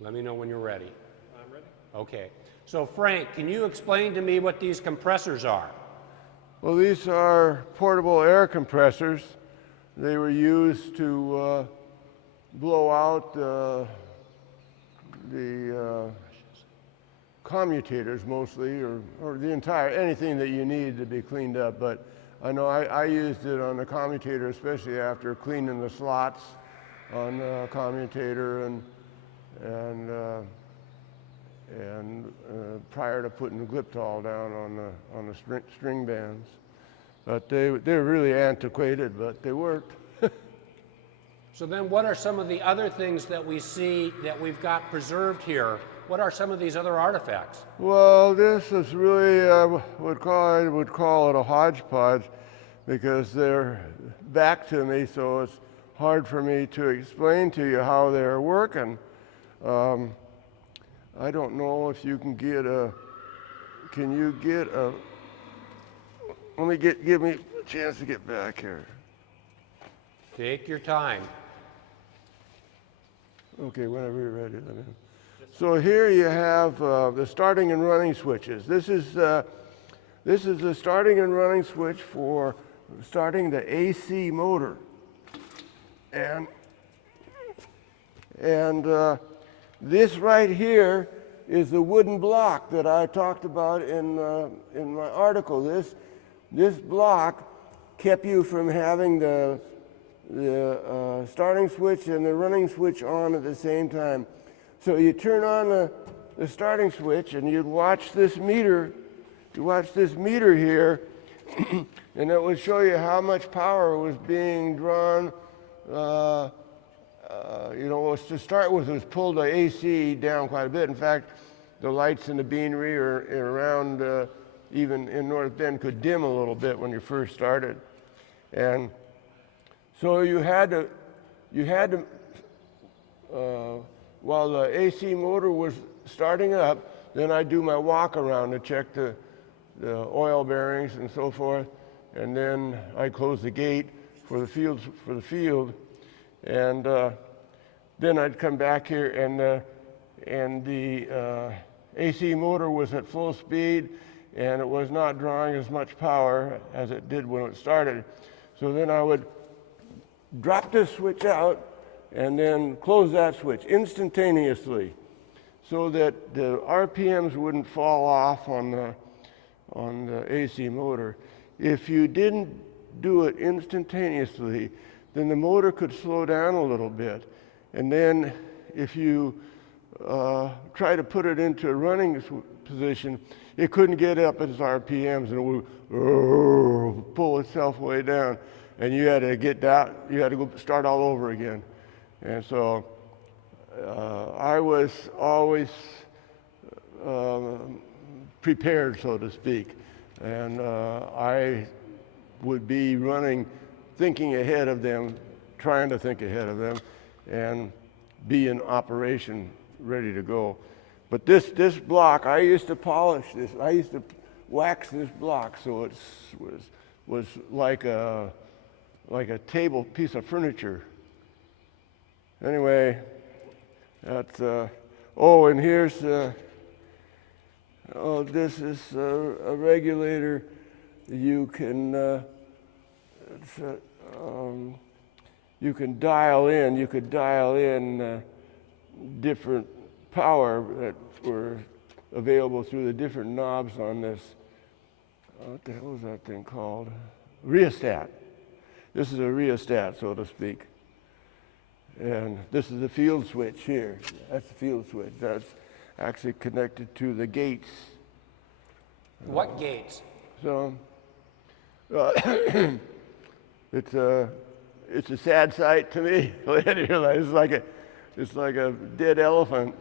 Let me know when you're ready. I'm ready. Okay. So Frank, can you explain to me what these compressors are? Well, these are portable air compressors. They were used to blow out the commutators mostly, or the entire, anything that you need to be cleaned up. But I know I used it on the commutator, especially after cleaning the slots on the commutator and prior to putting the Gliptol down on the string bands. But they're really antiquated, but they worked. So then what are some of the other things that we see that we've got preserved here? What are some of these other artifacts? Well, this is really, I would call it a hodgepodge, because they're back to me, so it's hard for me to explain to you how they're working. I don't know if you can get give me a chance to get back here. Take your time. Okay, whenever you're ready, let me know. So here you have the starting and running switches. This is the starting and running switch for starting the AC motor. And this right here is the wooden block that I talked about in my article. This block kept you from having the starting switch and the running switch on at the same time. So you turn on the starting switch and you'd watch this meter. You watch this meter here, and it would show you how much power was being drawn. To start with, it was pulled the AC down quite a bit. In fact, the lights in the beanery or around, even in North Bend, could dim a little bit when you first started. And so you had to, while the AC motor was starting up, then I'd do my walk around to check the oil bearings and so forth, and then I'd close the gate for the field, and then I'd come back here, and the AC motor was at full speed, and it was not drawing as much power as it did when it started. So then I would drop this switch out and then close that switch instantaneously, so that the RPMs wouldn't fall off on the AC motor. If you didn't do it instantaneously, then the motor could slow down a little bit. And then if you try to put it into a running position, it couldn't get up its RPMs, and it would pull itself way down. And you had to get down, you had to go start all over again. And so I was always prepared, so to speak. And I would be running, thinking ahead of them, trying to think ahead of them, and be in operation, ready to go. But this block, I used to polish this. I used to wax this block so it was like a table piece of furniture. Anyway, that's and here's this is a regulator. You can dial in. You could dial in different power that were available through the different knobs on this. What the hell is that thing called? Rheostat. This is a rheostat, so to speak. And this is the field switch here. That's the field switch. That's actually connected to the gates. What gates? So it's a sad sight to me. It's like a dead elephant.